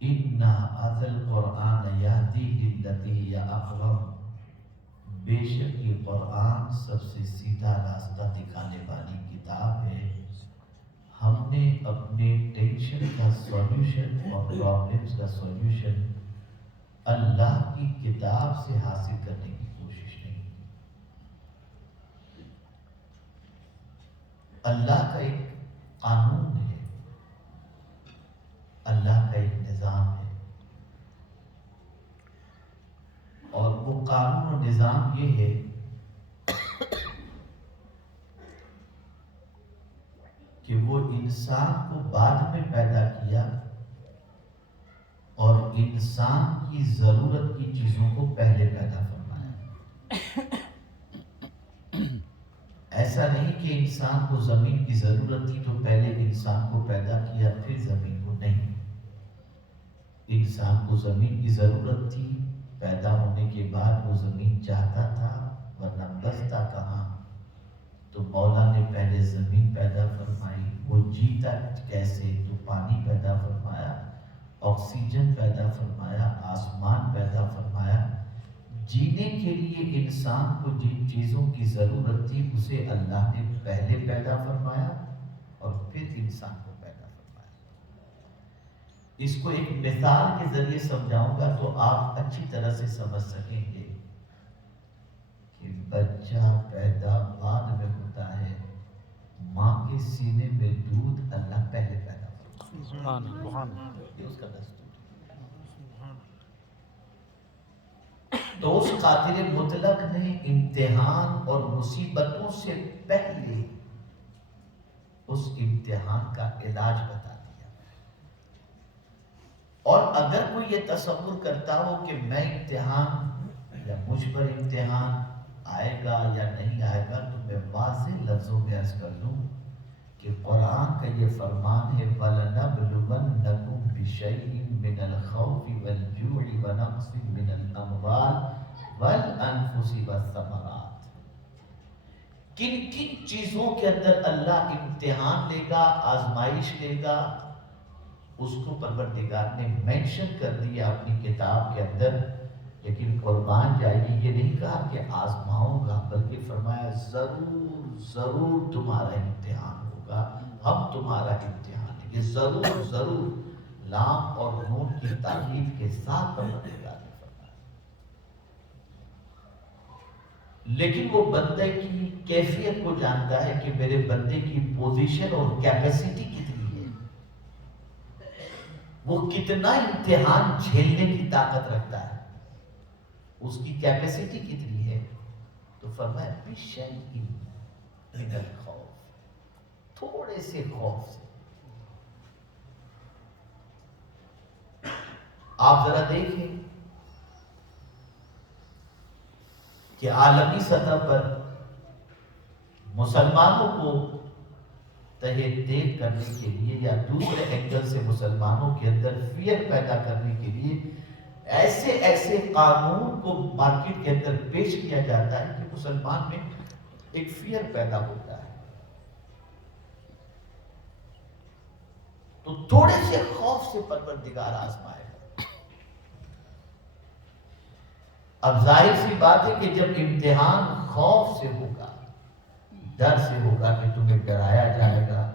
اِنَّا هَذَا الْقُرْآنَ يَهْدِي لِلَّتِي هِيَ أَقْوَمُ، بے شک یہ قرآن سب سے سیدھا راستہ دکھانے والی کتاب ہے۔ ہم نے اپنے ٹینشن کا سولوشن اور پرابلمس کا سولوشن اللہ کی کتاب سے حاصل کرنے کی کوشش نہیں کی۔ اللہ کا ایک قانون ہے، اللہ کا ایک نظام ہے، اور وہ قانون و نظام یہ ہے کہ وہ انسان کو بعد میں پیدا کیا اور انسان کی ضرورت کی چیزوں کو پہلے پیدا فرمایا۔ ایسا نہیں کہ انسان کو زمین کی ضرورت تھی تو پہلے انسان کو پیدا کیا پھر زمین کو، نہیں۔ انسان کو زمین کی ضرورت تھی، پیدا ہونے کے بعد وہ زمین چاہتا تھا، ورنہ بستا کہاں، تو مولا نے پہلے زمین پیدا فرمائی۔ وہ جیتا کیسے، تو پانی پیدا فرمایا، آکسیجن پیدا فرمایا، آسمان پیدا فرمایا۔ جینے کے لیے انسان کو جن چیزوں کی ضرورت تھی اسے اللہ نے پہلے پیدا فرمایا اور پھر انسان کو پیدا فرمایا۔ اس کو ایک مثال کے ذریعے سمجھاؤں گا تو آپ اچھی طرح سے سمجھ سکیں گے کہ بچہ پیدا بعد میں ہوتا ہے، ماں کے سینے میں دودھ اللہ پہلے پیدا فرماتا ہے، یہ اس کا دستور ہے۔ تو اس قادر مطلق نے امتحان اور مصیبتوں سے پہلے اس امتحان کا علاج بتا دیا۔ اور اگر کوئی یہ تصور کرتا ہو کہ میں امتحان یا مجھ پر امتحان آئے گا یا نہیں آئے گا، تو میں واضح لفظوں میں عرض کر دوں کہ قرآن کا یہ فرمان ہے وَلَنَبْلُوَنَّكُمْ بِشَيْءٍ مِّنَ الْخَوْفِ وَالْجُوعِ وَنَقْصٍ مِّنَ الْأَمْوَالِ وَالْأَنفُسِ وَالثَّمَرَاتِ۔ کن کن چیزوں کے اندر اللہ امتحان لے گا، آزمائش لے گا، اس کو پروردگار نے مینشن کر دیا اپنی کتاب کے اندر۔ لیکن قربان جائیے، یہ نہیں کہا کہ آزماؤں گا، بلکہ فرمایا ضرور ضرور تمہارا امتحان ہوگا، ہم تمہارا امتحان ہے۔ یہ ضرور ضرور لام اور نون کی تاکید کے ساتھ پروردگار نے فرمایا۔ لیکن وہ بندے کی کیفیت کو جانتا ہے کہ میرے بندے کی پوزیشن اور کیپیسٹی کتنی ہے، وہ کتنا امتحان جھیلنے کی طاقت رکھتا ہے، اس کی کیپیسٹی کتنی ہے۔ تو فرمایا بِشَيْءٍ مِّنَ الْخَوْفِ، تھوڑے سے خوف سے۔ آپ ذرا دیکھیں کہ عالمی سطح پر مسلمانوں کو تہہ دیر کرنے کے لیے یا دوسرے اینگل سے مسلمانوں کے اندر فیئر پیدا کرنے کے لیے ایسے ایسے قانون کو مارکیٹ کے اندر پیش کیا جاتا ہے کہ مسلمان میں ایک فیئر پیدا ہوتا ہے۔ تو تھوڑے سے خوف سے پروردگار آزمائے گا۔ اب ظاہر سی بات ہے کہ جب امتحان خوف سے ہوگا، ڈر سے ہوگا کہ تمہیں ڈرایا جائے گا،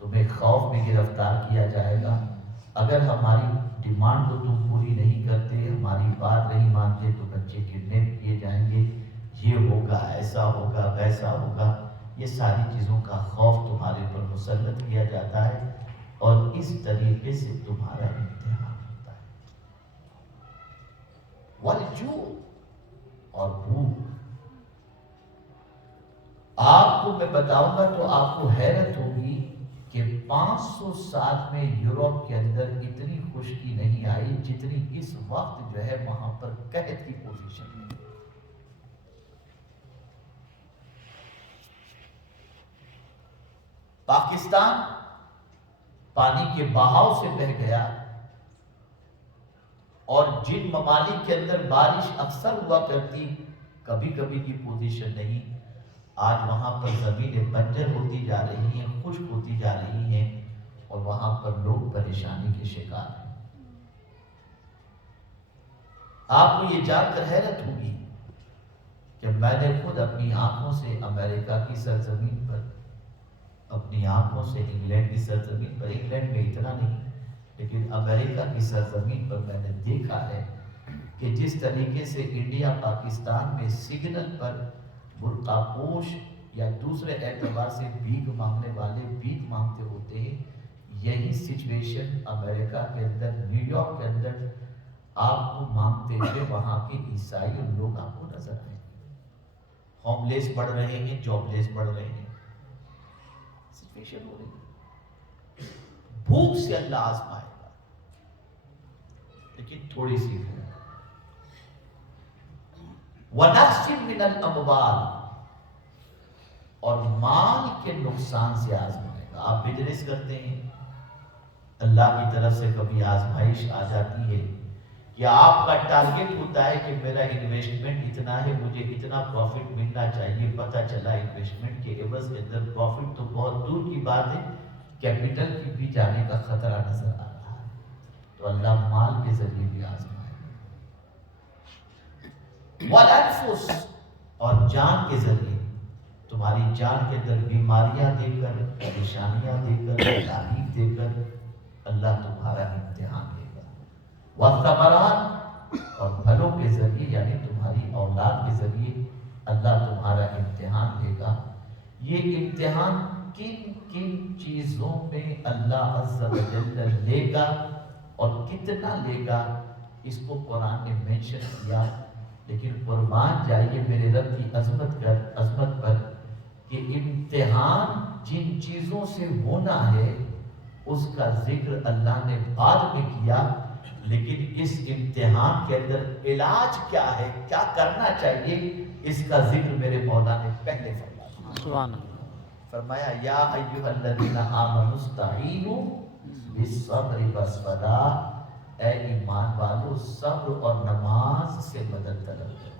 تمہیں خوف میں گرفتار کیا جائے گا، اگر ہماری ڈیمانڈ کو تم پوری نہیں کرتے، ہماری بات نہیں مانتے تو بچے کڈنیپ کیے جائیں گے، یہ ہوگا، ایسا ہوگا، ویسا ہوگا، یہ ساری چیزوں کا خوف تمہارے پر مسلط کیا جاتا ہے اور اس طریقے سے تمہارا امتحان ہوتا ہے۔ والجوع، اور بھوک۔ آپ کو میں بتاؤں گا تو آپ کو حیرت ہوگی کہ 500 سال میں یورپ کے اندر اتنی خشکی نہیں آئی جتنی اس وقت جو ہے وہاں پر قحط کی پوزیشن ہے۔ پاکستان پانی کے بہاؤ سے بہہ گیا، اور جن ممالک کے اندر بارش اکثر ہوا کرتی، کبھی کبھی کی پوزیشن نہیں، آج وہاں پر زمینیں بنجر ہوتی جا رہی ہیں، خشک ہوتی جا رہی ہیں، اور وہاں پر لوگ پریشانی کے شکار ہیں۔ آپ کو یہ جان کر حیرت ہوگی کہ میں نے خود اپنی آنکھوں سے امریکہ کی سرزمین پر، اپنی آنکھوں سے انگلینڈ کی سرزمین پر، انگلینڈ میں اتنا نہیں لیکن امریکہ کی سرزمین پر میں نے دیکھا ہے کہ جس طریقے سے انڈیا پاکستان میں سگنل پر برقع پوش یا دوسرے اعتبار سے بھیک مانگنے والے بھیک مانگتے ہوتے ہیں، یہی سچویشن امریکہ کے اندر، نیو یارک کے اندر آپ کو مانگتے ہوئے وہاں کے عیسائی لوگ آپ کو نظر آئیں گے۔ ہوم لیس بڑھ رہے ہیں، جاب لیس بڑھ رہے ہیں، سچویشن ہو رہی ہے۔ بھوک سے اللہ آزمائے گا، لیکن تھوڑی سی بھوک۔ وَنَقْصٍ مِّنَ الْأَمْوَالِ، اور مال کے نقصان سے آزمائے گا۔ آپ بزنس کرتے ہیں، اللہ کی طرف سے کبھی آزمائش آ جاتی ہے کہ آپ کا ٹارگٹ ہوتا ہے کہ میرا انویسٹمنٹ اتنا ہے، مجھے اتنا پروفٹ ملنا چاہیے، پتہ چلا انویسٹمنٹ کے عوض کے اندر پروفٹ تو بہت دور کی بات ہے، کیپٹل کی بھی جانے کا خطرہ نظر آ رہا ہے، تو اللہ مال کے ذریعے بھی آزمائے گا۔ وَالْأَنفُسِ، اور جان کے ذریعے، تمہاری جان کے اندر بیماریاں دے کر، پریشانیاں دے کر، تکلیف دے کر اللہ تمہارا امتحان لے گا۔ وَالثَّمَرَاتِ، اور پھلوں کے ذریعے یعنی تمہاری اولاد کے ذریعے اللہ تمہارا امتحان لے گا۔ یہ امتحان کن کن چیزوں میں اللہ عز و جل لے گا اور کتنا لے گا، اس کو قرآن نے مینشن کیا، لیکن قربان جائیے میرے رب کی عظمت پر کہ امتحان جن چیزوں سے ہونا ہے اس کا ذکر اللہ نے بعد میں کیا، لیکن اس امتحان کے اندر علاج کیا ہے، کیا کرنا چاہیے، اس کا ذکر میرے مولا نے پہلے فرمایا یا ایھا الذین آمنوا استعینوا بالصبر والصلاۃ، اے ایمان والو صبر اور نماز سے مدد طلب کرو۔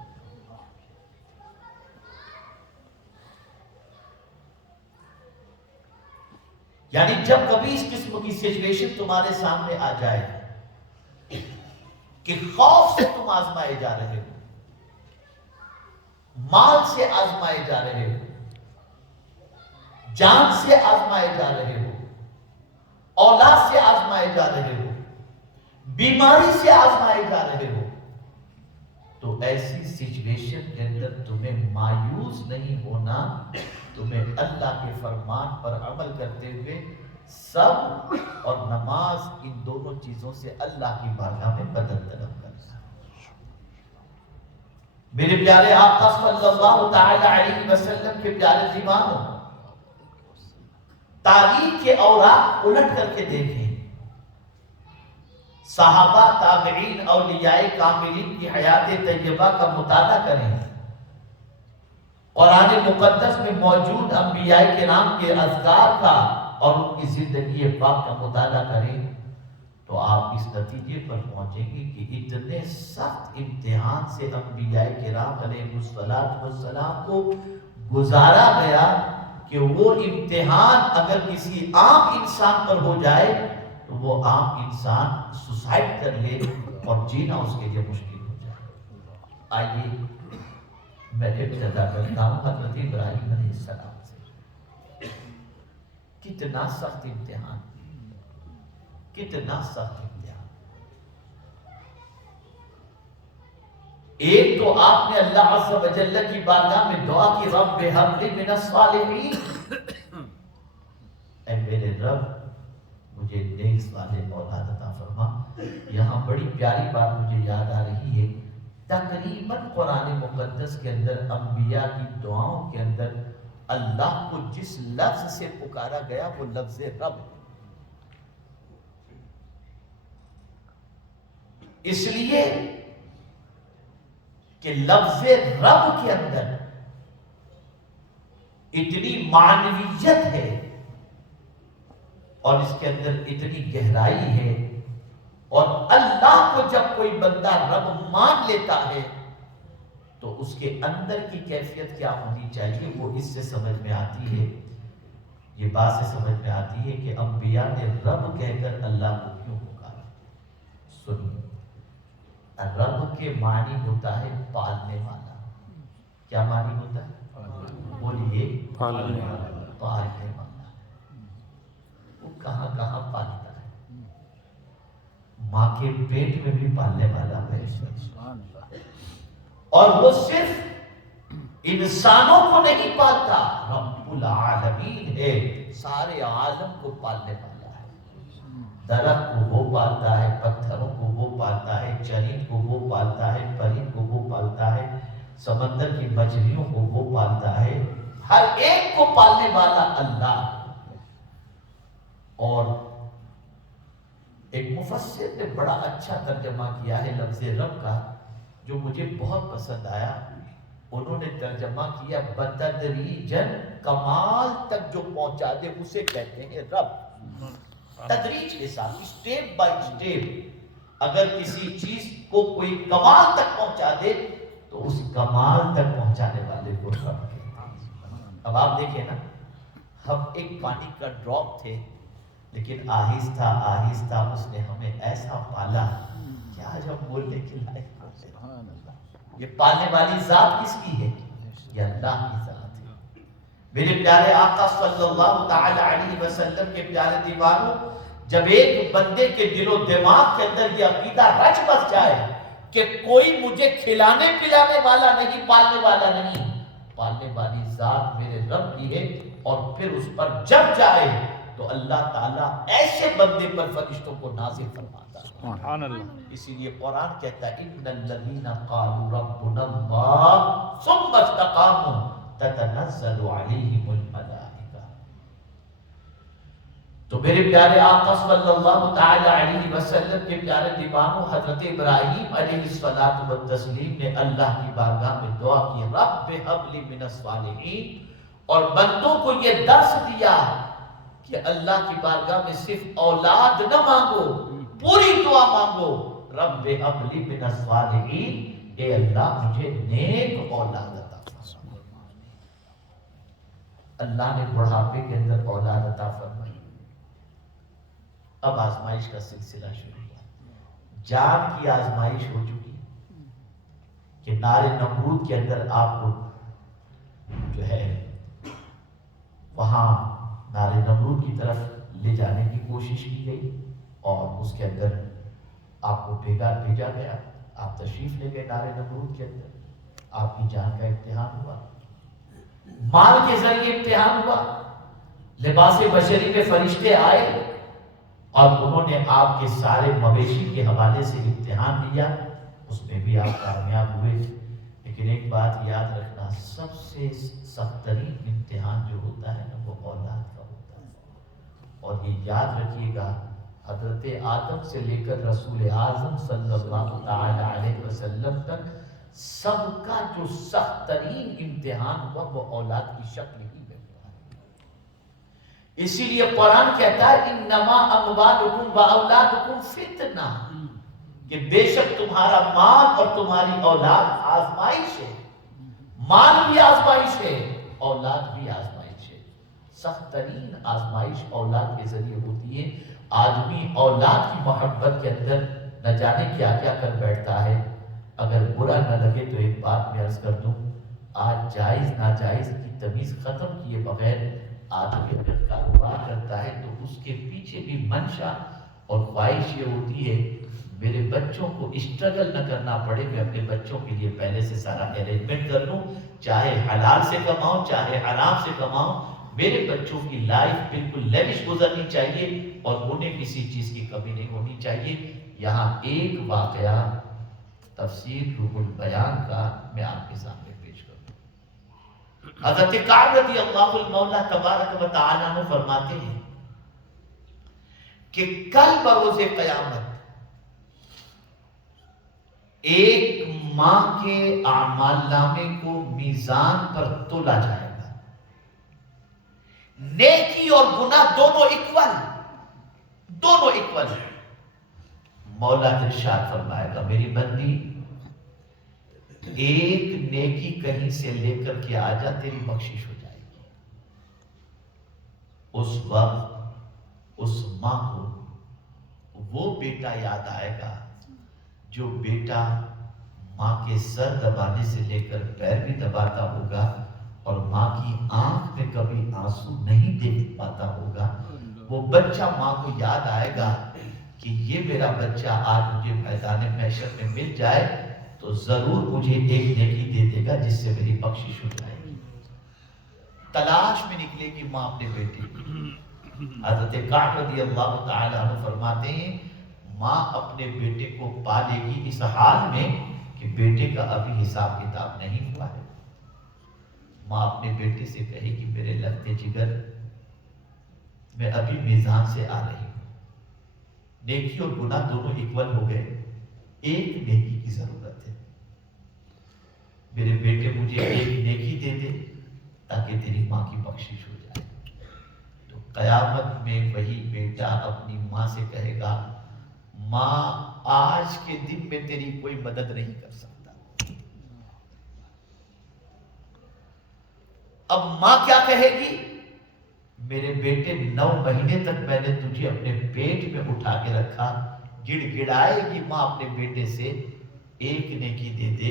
یعنی جب کبھی اس قسم کی سچویشن تمہارے سامنے آ جائے کہ خوف سے تم آزمائے جا رہے ہو، مال سے آزمائے جا رہے ہو، جان سے آزمائے جا رہے ہو، اولاد سے آزمائے جا رہے ہو، بیماری سے آزمائے جا رہے ہو، تو ایسی سچویشن کے اندر تمہیں مایوس نہیں ہونا، تمہیں اللہ کے فرمان پر عمل کرتے ہوئے صبر اور نماز، ان دونوں چیزوں سے اللہ کی بارگاہ میں مدد طلب کرنا۔ میرے پیارے آقا صلی اللہ تعالی علیہ وسلم کے پیارے دیوانوں، تاریخ کے اوراق الٹ کر کے دیکھیں، صحابہ، تابعین، اولیاء کاملین کی حیات طیبہ کا مطالعہ کریں، قرآن مقدس میں موجود انبیاء کرام کے اذکار کا اور ان کی زندگی پاک کا مطالعہ کریں، تو آپ اس نتیجے پر پہنچیں گے کہ اتنے سخت امتحان سے انبیاء کرام علیہ السلام کو گزارا گیا کہ وہ امتحان اگر کسی عام انسان پر ہو جائے تو وہ عام انسان سوسائڈ کر لے اور جینا اس کے لیے مشکل ہو جائے۔ آئیے میں ابتدا کرتا ہوں حضرت ابراہیم علیہ السلام سے۔ کتنا سخت امتحان، کتنا سخت امتحان۔ ایک تو آپ نے اللہ عز و جل کی بارگاہ میں دعا کی، رب ہب لی من الصالحین، اے میرے رب مجھے نیک صالح اولاد عطا فرما۔ یہاں بڑی پیاری بات مجھے یاد آ رہی ہے، تقریباً قرآن مقدس کے اندر انبیاء کی دعاؤں کے اندر اللہ کو جس لفظ سے پکارا گیا وہ لفظ رب ہے۔ اس لیے کہ لفظ رب کے اندر اتنی معنویت ہے اور اس کے اندر اتنی گہرائی ہے، اور اللہ کو جب کوئی بندہ رب مان لیتا ہے تو اس کے اندر کی کیفیت کیا ہونی چاہیے وہ اس سے سمجھ میں آتی ہے۔ یہ بات سے سمجھ میں آتی ہے کہ انبیاء نے رب کہہ کر اللہ کو کیوں پکارا۔ سنیے، رب کے معنی ہوتا ہے پالنے والا. کیا معنی ہوتا ہے؟ بولیے. پالنے پالنے والا. وہ کہاں کہاں پالتا ہے؟ ماں کے پیٹ میں بھی پالنے والا ہے. اور وہ صرف انسانوں کو نہیں پالتا، رب العالمین ہے، سارے عالم کو پالنے والا ہے. درخت کو وہ پالتا ہے، پتھروں کو وہ پالتا ہے، چرند کو وہ پالتا ہے، پرند کو وہ پالتا ہے، سمندر کی مچھلیوں کو وہ پالتا ہے. ہر ایک کو پالنے والا اللہ. اور ایک مفسر نے بڑا اچھا ترجمہ کیا ہے لفظ رب کا، جو مجھے بہت پسند آیا. انہوں نے ترجمہ کیا بتدریجن، کمال تک جو پہنچا دے اسے کہتے ہیں رب. تدریج کے ساتھ، اسٹیپ بائی اسٹیپ. اگر کسی چیز کو کوئی کمال تک پہنچا دے تو اس کمال تک پہنچانے والے کو رب کہتے ہیں. اب آپ دیکھیں نا، ہم ایک پانی کا ڈراپ تھے، لیکن آہستہ آہستہ اس نے ہمیں ایسا پالا کہ آج ہم بولنے کے لائق ہوتے ہیں. یہ پالنے والی ذات کس کی ہے؟ یہ اللہ کی ذات ہے. میرے پیارے آقا صلی اللہ تعالی علیہ وسلم کے پیارے دیوانوں، جب ایک بندے کے دل و دماغ کے اندر یہ عقیدہ رچ بس جائے کہ کوئی مجھے کھلانے پلانے والا نہیں، پالنے والا نہیں، پالنے والی ذات میرے رب کی ہے، اور پھر اس پر جب جائے تو اللہ تعالیٰ ایسے بندے پر فرشتوں کو نازل فرماتا ہے. سبحان اللہ. اسی لیے قرآن کہتا ہے ان الذین قالوا ربنا اللہ ثم استقاموا تتنزل علیہم الملائکہ. تو میرے پیارے آقا صلی اللہ تعالی علیہ وسلم کے پیارے دیوانوں، حضرت ابراہیم علیہ الصلوۃ والتسلیم نے اللہ کی بارگاہ میں دعا کی، رب ہب لی من الصالحین، اور بندوں کو یہ درس دیا کہ اللہ کی بارگاہ میں صرف اولاد نہ مانگو، پوری دعا مانگو. رب ہب لی من الصالحین، اے اللہ مجھے نیک اولاد عطا فرما. اللہ نے بڑھاپے کے اندر اولاد عطا فرمائی. اب آزمائش کا سلسلہ شروع ہوا. جان کی آزمائش ہو چکی کہ نار نمرود کے اندر آپ کو جو ہے وہاں نار نمرود کی طرف لے جانے کی کوشش کی گئی، اور اس کے اندر آپ کو بھیجا گیا. آپ تشریف لے گئے نار نمرود کے اندر. آپ کی جان کا امتحان ہوا، مال کے ذریعے امتحان ہوا. لباس بشری میں فرشتے آئے اور انہوں نے آپ کے سارے مویشی کے حوالے سے امتحان لیا. اس میں بھی آپ کامیاب ہوئے. لیکن ایک بات یاد رکھنا، سب سے سخت ترین امتحان جو ہوتا ہے نا، وہ اولاد کا ہوتا ہے. اور یہ یاد رکھیے گا، حضرت آدم سے لے کر رسول اعظم صلی اللہ تعالی علیہ وسلم تک سب کا جو سخت ترین امتحان ہوا وہ اولاد کی شکل ہی میں ہوا. اسی لیے قرآن کہتا ہے انما اموالکم واولادکم فتنہ، کہ بے شک تمہارا مال اور تمہاری اولاد آزمائش ہے. مال بھی آزمائش ہے، اولاد بھی آزمائش ہے. سخت ترین آزمائش اولاد کے ذریعے ہوتی ہے. آدمی اولاد کی محبت کے اندر نہ جانے کیا کیا کر بیٹھتا ہے. اگر برا نہ لگے تو ایک بات میں عرض کر دوں، آج جائز ناجائز کی تمیز ختم کیے بغیر آدمی اگر کاروبار کرتا ہے تو اس کے پیچھے بھی منشا اور خواہش یہ ہوتی ہے میرے بچوں کو اسٹرگل نہ کرنا پڑے، میں اپنے بچوں کے لیے پہلے سے سارا ارینجمنٹ کر لوں، چاہے حلال سے کماؤں چاہے حرام سے کماؤں، میرے بچوں کی لائف بالکل لیوش گزرنی چاہیے اور انہیں کسی چیز کی کمی نہیں ہونی چاہیے. یہاں ایک واقعہ تفسیر روح البیان کا میں آپ کے سامنے پیش کروں. حضرت کعب رضی اللہ المولا تبارک و تعالی عنہ فرماتے ہیں کہ کل بروز قیامت ایک ماہ کے اعمال نامے کو میزان پر تولا جائے گا. نیکی اور گناہ دونوں اکول. مولا ارشاد فرمائے گا میری بندی ایک نیکی کہیں سے لے کر کے آ جا، تیری بخشش ہو جائے گی. اس وقت اس ماں کو وہ بیٹا یاد آئے گا جو بیٹا ماں کے سر دبانے سے لے کر پیر بھی دباتا ہوگا اور ماں کی آنکھ میں کبھی آنسو نہیں دیکھ پاتا ہوگا، وہ بچہ ماں کو یاد آئے گا کہ یہ میرا بچہ آج مجھے میدان محشر میں مل جائے تو ضرور مجھے ایک نیکی دے دے گا جس سے میری بخشش ہو جائے گی۔ تلاش میں نکلے گی ماں اپنے بیٹے کی۔ حضرت کعب رضی اللہ تعالیٰ عنہ فرماتے ہیں ماں اپنے بیٹے کو پالے گی اس حال میں کہ بیٹے کا ابھی حساب کتاب نہیں ہوا ہے۔ ماں اپنے بیٹے سے کہے گی میرے لگتے جگر، میں ابھی میزان سے آ رہی ہوں، نیکی اور گناہ دونوں ایکول ہو گئے، ایک نیکی کی ضرورت ہے، میرے بیٹے مجھے ایک نیکی دے دے تاکہ تیری ماں کی بخشش ہو جائے۔ تو قیامت میں وہی بیٹا اپنی ماں سے کہے گا ماں آج کے دن میں تیری کوئی مدد نہیں کر سکتا۔ اب ماں کیا کہے گی؟ میرے بیٹے 9 مہینے تک میں نے تجھے اپنے پیٹ میں اٹھا کے رکھا، گڑ گڑائے گی ماں اپنے بیٹے سے ایک نیکی دے دے،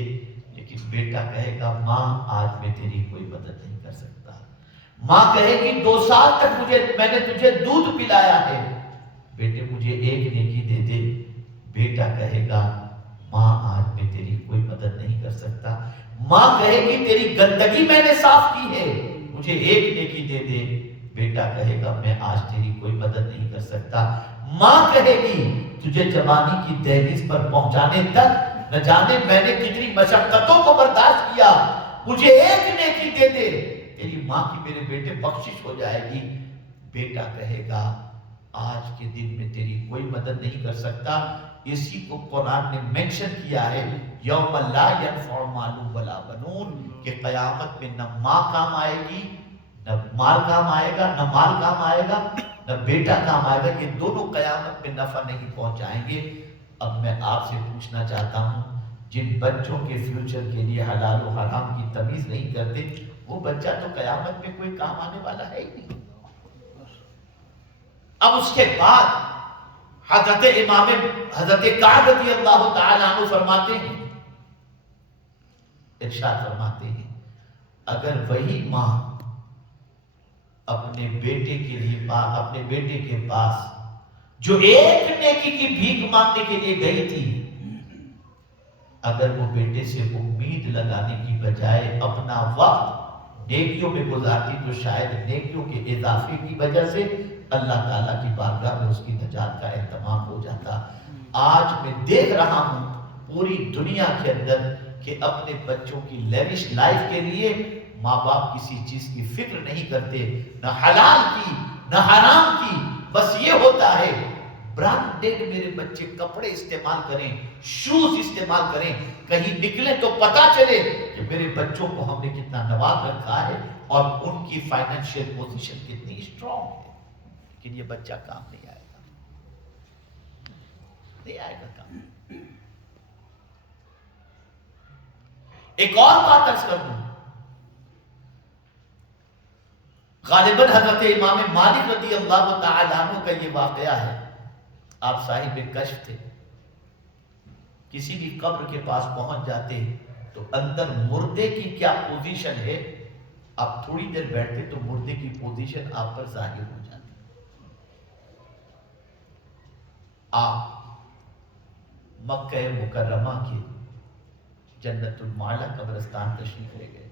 لیکن بیٹا کہے گا ماں آج میں تیری کوئی مدد نہیں کر سکتا۔ ماں کہے گی 2 سال تک میں نے تجھے دودھ پلایا ہے، بیٹے مجھے ایک نیکی دے دے، بیٹا کہے گا ماں آج میں تیری کوئی مدد نہیں کر سکتا۔ ماں کہے گی تیری گندگی میں نے صاف کی ہے، مجھے ایک نیکی دے دے، بیٹا کہے گا میں آج تیری کوئی مدد نہیں کر سکتا۔ ماں کہے گی تجھے جوانی کی دہلیز پر پہنچانے تک نہ جانے میں نے کتنی مشقتوں کو برداشت کیا، مجھے ایک نیکی دے دے، تیری ماں کی میرے بیٹے بخشش ہو جائے گی۔ بیٹا کہے گا آج کے دن میں تیری کوئی مدد نہیں کر سکتا۔ اسی کو قرآن نے منشن کیا ہے یوم لا ینفع مال ولا بنون، کہ قیامت میں نہ ماں کام آئے گی، نہ مال کام آئے گا، نہ مال کام آئے گا، نہ بیٹا کام آئے گا، یہ دونوں قیامت میں نفع نہیں پہنچائیں گے۔ اب میں آپ سے پوچھنا چاہتا ہوں جن بچوں کے فیوچر کے لیے حلال و حرام کی تمیز نہیں کرتے، وہ بچہ تو قیامت میں کوئی کام آنے والا ہے ہی نہیں۔ اب اس کے بعد حضرت کعب رضی اللہ تعالیٰ عنہ فرماتے ہیں، ارشاد فرماتے ہیں اگر وہی ماں اپنے بیٹے کے لیے اپنے بیٹے کے پاس جو ایک نیکی کی بھیک مانگنے کے لیے گئی تھی، اگر وہ بیٹے سے امید لگانے کی بجائے اپنا وقت نیکیوں میں گزارتی تو شاید نیکیوں کے اضافے کی وجہ سے اللہ تعالیٰ کی بارگاہ میں اس کی نجات کا اہتمام ہو جاتا۔ آج میں دیکھ رہا ہوں پوری دنیا کے اندر کہ اپنے بچوں کی لیوش لائف کے لیے ماں باپ کسی چیز کی فکر نہیں کرتے، نہ حلال کی نہ حرام کی، بس یہ ہوتا ہے برانڈیڈ میرے بچے کپڑے استعمال کریں، شوز استعمال کریں، کہیں نکلیں تو پتا چلے کہ میرے بچوں کو ہم نے کتنا نواز رکھا ہے اور ان کی فائنینشیل پوزیشن کتنی اسٹرانگ ہے، لیکن یہ بچہ کام نہیں آئے گا، نہیں آئے گا کام۔ ایک اور بات عرض کر دوں، غالباً حضرت امام مالک رضی اللہ تعالیٰ عنہ کا یہ واقعہ ہے۔ آپ صاحب کشف تھے، کسی بھی قبر کے پاس پہنچ جاتے تو اندر مردے کی کیا پوزیشن ہے، آپ تھوڑی دیر بیٹھتے تو مردے کی پوزیشن آپ پر ظاہر ہو جاتی۔ آپ مکہ مکرمہ کے جنت المعلی قبرستان تشریف لے گئے،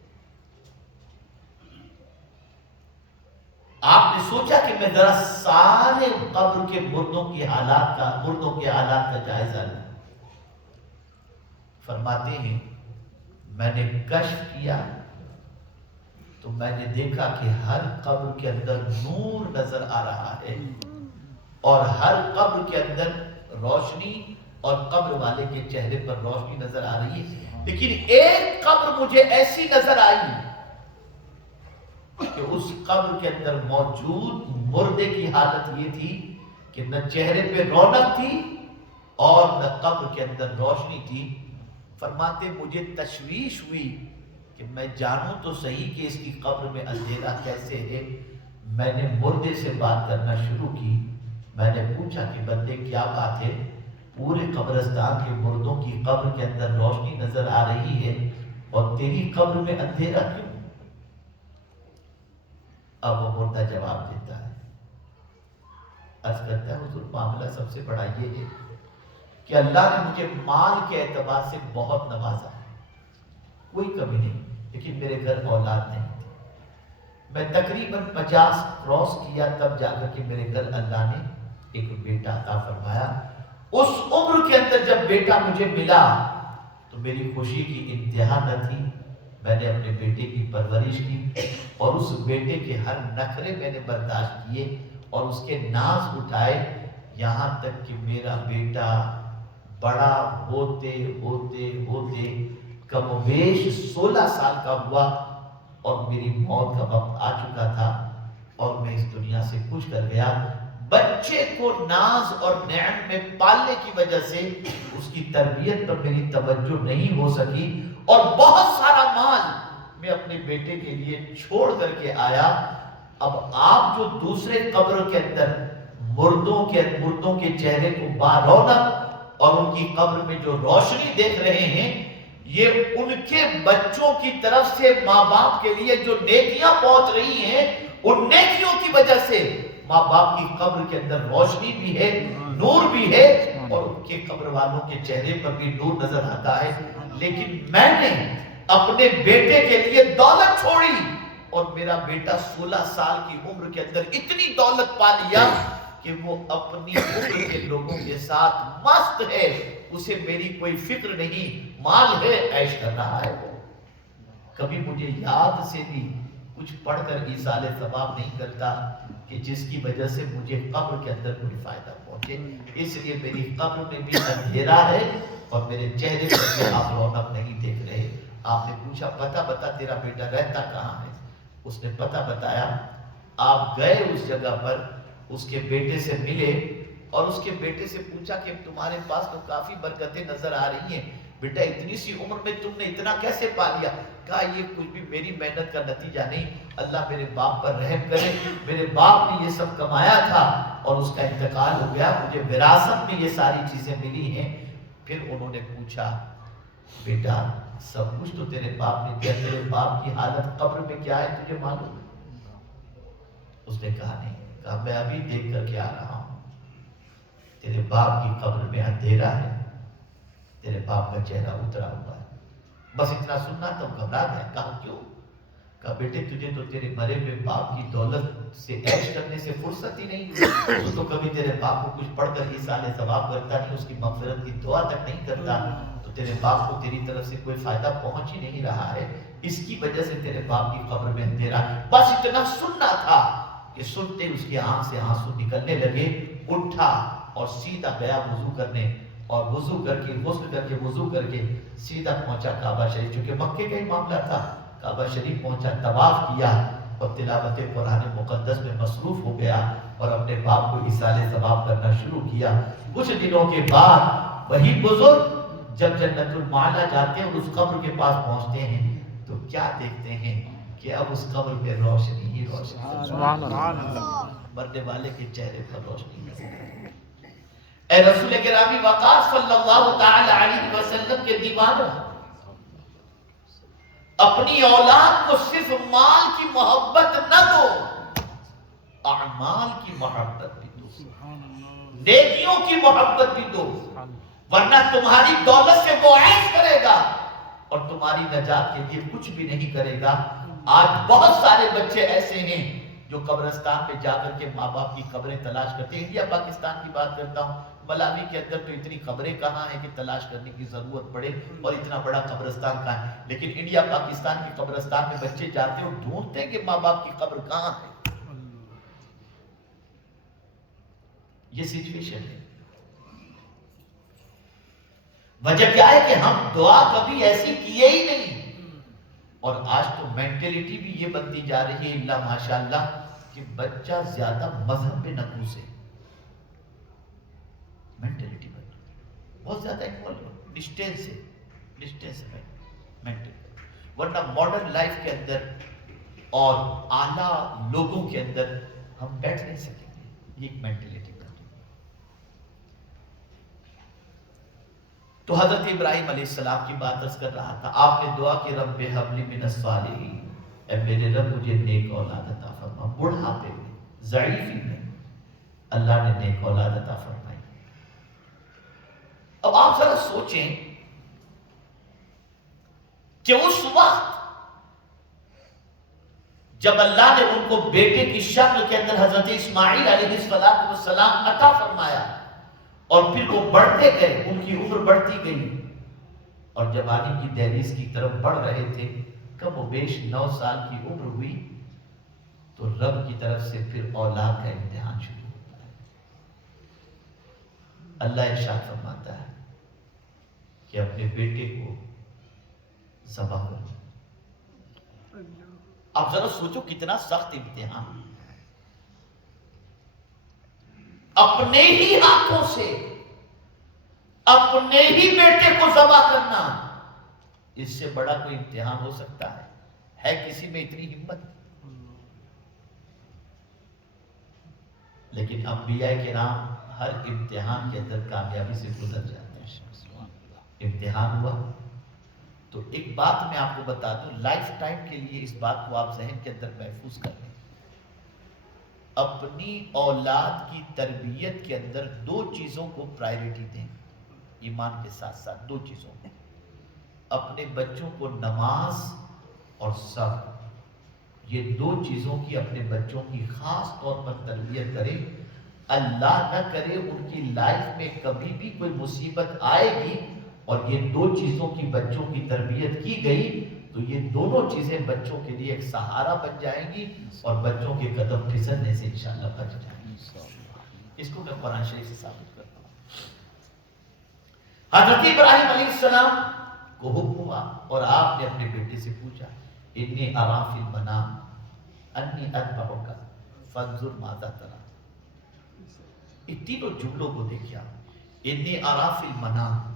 آپ نے سوچا کہ میں ذرا سارے قبر کے مردوں کے حالات کا جائزہ لوں۔ فرماتے ہیں میں نے کشف کیا تو میں نے دیکھا کہ ہر قبر کے اندر نور نظر آ رہا ہے اور ہر قبر کے اندر روشنی اور قبر والے کے چہرے پر روشنی نظر آ رہی ہے، لیکن ایک قبر مجھے ایسی نظر آئی کہ اس قبر کے اندر موجود مردے کی حالت یہ تھی کہ نہ چہرے پہ رونق تھی اور نہ قبر کے اندر روشنی تھی۔ فرماتے مجھے تشویش ہوئی کہ میں جانوں تو صحیح کہ اس کی قبر میں اندھیرا کیسے ہے۔ میں نے مردے سے بات کرنا شروع کی، میں نے پوچھا کہ بندے کیا بات ہے؟ پورے قبرستان کے مردوں کی قبر کے اندر روشنی نظر آ رہی ہے اور تیری قبر میں اندھیرا کیوں؟ اب وہ مردہ جواب دیتا ہے، عرض کرتا ہے حضور معاملہ سب سے بڑا یہ ہے کہ اللہ نے مجھے مال کے اعتبار سے بہت نوازا ہے، کوئی کمی نہیں، لیکن میرے گھر اولاد نہیں تھی۔ میں تقریباً 50 کراس کیا تب جا کر کے میرے گھر اللہ نے ایک بیٹا عطا فرمایا۔ اس عمر کے اندر جب بیٹا مجھے ملا تو میری خوشی کی انتہا نہ تھی۔ میں نے اپنے بیٹے کی پرورش کی اور اس بیٹے کے ہر نخرے میں نے برداشت کیے اور اس کے ناز اٹھائے، یہاں تک کہ میرا بیٹا بڑا ہوتے ہوتے ہوتے کم و بیش 16 سال کا ہوا اور میری موت کا وقت آ چکا تھا اور میں اس دنیا سے کچھ کر گیا۔ بچے کو ناز اور نعم میں پالنے کی وجہ سے اس کی تربیت پر میری توجہ نہیں ہو سکی اور بہت سارا مال میں اپنے بیٹے کے لیے چھوڑ کر کے آیا۔ اب آپ جو دوسرے قبر کے اندر مردوں کے چہرے کو بارونق اور ان کی قبر میں جو روشنی دیکھ رہے ہیں، یہ ان کے بچوں کی طرف سے ماں باپ کے لیے جو نیکیاں پہنچ رہی ہیں، ان نیکیوں کی وجہ سے ماں باپ کی قبر کے اندر روشنی بھی ہے، نور بھی ہے اور ان کے قبر والوں کے چہرے پر بھی نور نظر آتا ہے۔ لیکن میں نے اپنے بیٹے کے لیے دولت چھوڑی اور میرا بیٹا 16 سال کی عمر کے اندر اتنی دولت پا لیا کہ وہ اپنی عمر کے لوگوں کے ساتھ مست ہے، اسے میری کوئی فکر نہیں، مال ہے، عیش کر رہا ہے۔ وہ کبھی مجھے یاد سے بھی کچھ پڑھ کر ایصال ثواب نہیں کرتا کہ جس کی وجہ سے مجھے قبر کے اندر کوئی فائدہ پہنچے۔ اس لیے میری قبر میں بھی اندھیرا ہے اور میرے چہرے پر بھی آپ رونق نہیں دیکھ رہے۔ آپ نے پوچھا پتہ بتا تیرا بیٹا رہتا کہاں ہے؟ اس نے پتہ بتایا۔ آپ گئے اس جگہ پر، اس کے بیٹے سے ملے اور اس کے بیٹے سے پوچھا کہ تمہارے پاس تو کافی برکتیں نظر آ رہی ہیں، بیٹا اتنی سی عمر میں تم نے اتنا کیسے پا لیا؟ کہا یہ کچھ بھی میری محنت کا نتیجہ نہیں، اللہ میرے باپ پر رحم کرے، میرے باپ نے یہ سب کمایا تھا اور اس کا انتقال ہو گیا، مجھے وراثت میں یہ ساری چیزیں ملی ہیں۔ پھر انہوں نے پوچھا بیٹا سب کچھ تو تیرے باپ نے دیا، تیرے باپ کی حالت قبر میں کیا ہے تجھے معلوم؟ اس نے کہا نہیں۔ کہا میں ابھی دیکھ کر کے آ رہا ہوں، تیرے باپ کی قبر میں اندھیرا ہے، تیرے باپ کا چہرہ اترا ہوا ہے۔ بس اتنا سننا تب گھبرا گئے۔ کہا کیوں؟ کہا بیٹے تجھے تو تیرے مرے ہوئے باپ کی دولت سے عیش کرنے سے فرصت ہی نہیں، تو تو کبھی تیرے باپ کو کچھ پڑھ کر ایصال ثواب کرتا نہیں، اس کی مغفرت کی دعا تک نہیں کرتا، تو تیرے باپ کو تیری طرف سے کوئی فائدہ پہنچ ہی نہیں رہا ہے، اس کی وجہ سے تیرے باپ کی قبر میں اندھیرا۔ بس اتنا سننا تھا کہ سنتے اس کی آنکھ سے آنسو نکلنے لگے۔ اٹھا اور سیدھا گیا وضو کرنے اور وضو کر کے غسل کر کے وضو کر کے سیدھا پہنچا کعبہ شریف، چونکہ مکے کا ہی معاملہ تھا۔ کعبہ شریف پہنچا، طواف کیا اور تلاوت قرآن مقدس میں مصروف ہو گیا اور اپنے باپ کو ایصال ثواب کرنا شروع کیا۔ کچھ دنوں کے بعد وہی بزرگ جب جنت المعلا جاتے ہیں اور اس قبر کے پاس پہنچتے ہیں تو کیا دیکھتے ہیں کہ اب اس قبر پہ روشنی ہی روشنی، سبحان اللہ، مرنے والے کے چہرے پر روشنی نظر آئی۔ اے رسول گرامی وقار صلی اللہ تعالی علیہ وسلم کے دیوانوں، اپنی اولاد کو صرف مال کی محبت نہ دو، اعمال کی محبت بھی دو، نیکیوں کی محبت بھی دو، ورنہ تمہاری دولت سے وہ عیش کرے گا اور تمہاری نجات کے لیے کچھ بھی نہیں کرے گا۔ آج بہت سارے بچے ایسے ہیں جو قبرستان پہ جا کر کے ماں باپ کی قبریں تلاش کرتے ہیں۔ انڈیا پاکستان کی بات کرتا ہوں، ملاوی کے اندر تو اتنی قبریں کہاں ہیں کہ تلاش کرنے کی ضرورت پڑے اور اتنا بڑا قبرستان کہاں ہے، لیکن انڈیا پاکستان کے قبرستان میں بچے جاتے ہیں اور ڈھونڈتے ہیں کہ ماں باپ کی قبر کہاں ہے۔ یہ سچویشن ہے۔ وجہ کیا ہے کہ ہم دعا کبھی ایسی کیے ہی نہیں، اور آج تو مینٹلٹی بھی یہ بنتی جا رہی ہے اللہ ماشاءاللہ کہ بچہ زیادہ مذہب پہ نقوص ہے، مینٹلٹی بہت زیادہ ڈسٹینس ہے مینٹل، ورنہ ماڈرن لائف کے اندر اور اعلیٰ لوگوں کے اندر ہم بیٹھ نہیں سکیں گے، یہ ایک مینٹلٹی۔ تو حضرت ابراہیم علیہ السلام کی بات عرض کر رہا تھا. آپ نے دعا کی رب ہب لی من الصالحین، اے میرے رب مجھے نیک اولاد عطا فرما. بڑھاپے میں، ضعیفی میں اللہ نے نیک اولاد عطا فرمائی. اب آپ ذرا سوچیں کہ اس وقت جب اللہ نے ان کو بیٹے کی شکل کے اندر حضرت اسماعیل علیہ السلام عطا فرمایا اور پھر وہ بڑھتے گئے، ان کی عمر بڑھتی گئی اور جوانی کی دہلیز کی طرف بڑھ رہے تھے، کم و بیش 9 سال کی عمر ہوئی تو رب کی طرف سے پھر اولاد کا امتحان شروع ہوتا ہے. اللہ ارشاد فرماتا ہے کہ اپنے بیٹے کو ذبح کرو. اب ذرا سوچو کتنا سخت امتحان. اپنے ہی ہاتھوں سے اپنے ہی بیٹے کو ذبح کرنا، اس سے بڑا کوئی امتحان ہو سکتا ہے کسی میں اتنی ہمت؟ لیکن انبیاء کرام ہر امتحان کے اندر کامیابی سے گزر جاتے ہیں. امتحان ہوا تو ایک بات میں آپ کو بتا دوں، لائف ٹائم کے لیے اس بات کو آپ ذہن کے اندر محفوظ کر لیں. اپنی اولاد کی تربیت کے اندر 2 چیزوں کو پرائیورٹی دیں. ایمان کے ساتھ ساتھ 2 چیزوں کو، اپنے بچوں کو نماز اور صبر، یہ 2 چیزوں کی اپنے بچوں کی خاص طور پر تربیت کریں. اللہ نہ کرے ان کی لائف میں کبھی بھی کوئی مصیبت آئے گی اور یہ 2 چیزوں کی بچوں کی تربیت کی گئی تو یہ دونوں چیزیں بچوں کے لیے ایک سہارا بن جائیں گی اور بچوں کے قدم پھسلنے سے انشاءاللہ بچ جائیں گی. اس کو میں قرآن شریف سے ثابت کرتا ہوں. حضرت ابراہیم علیہ السلام کو حکم ہوا اور آپ نے اپنے بیٹے سے پوچھا، انی اری فی المنام انی اذبحک فانظر ماذا تری. ان تینوں جملوں کو دیکھیا. انی اری فی المنام،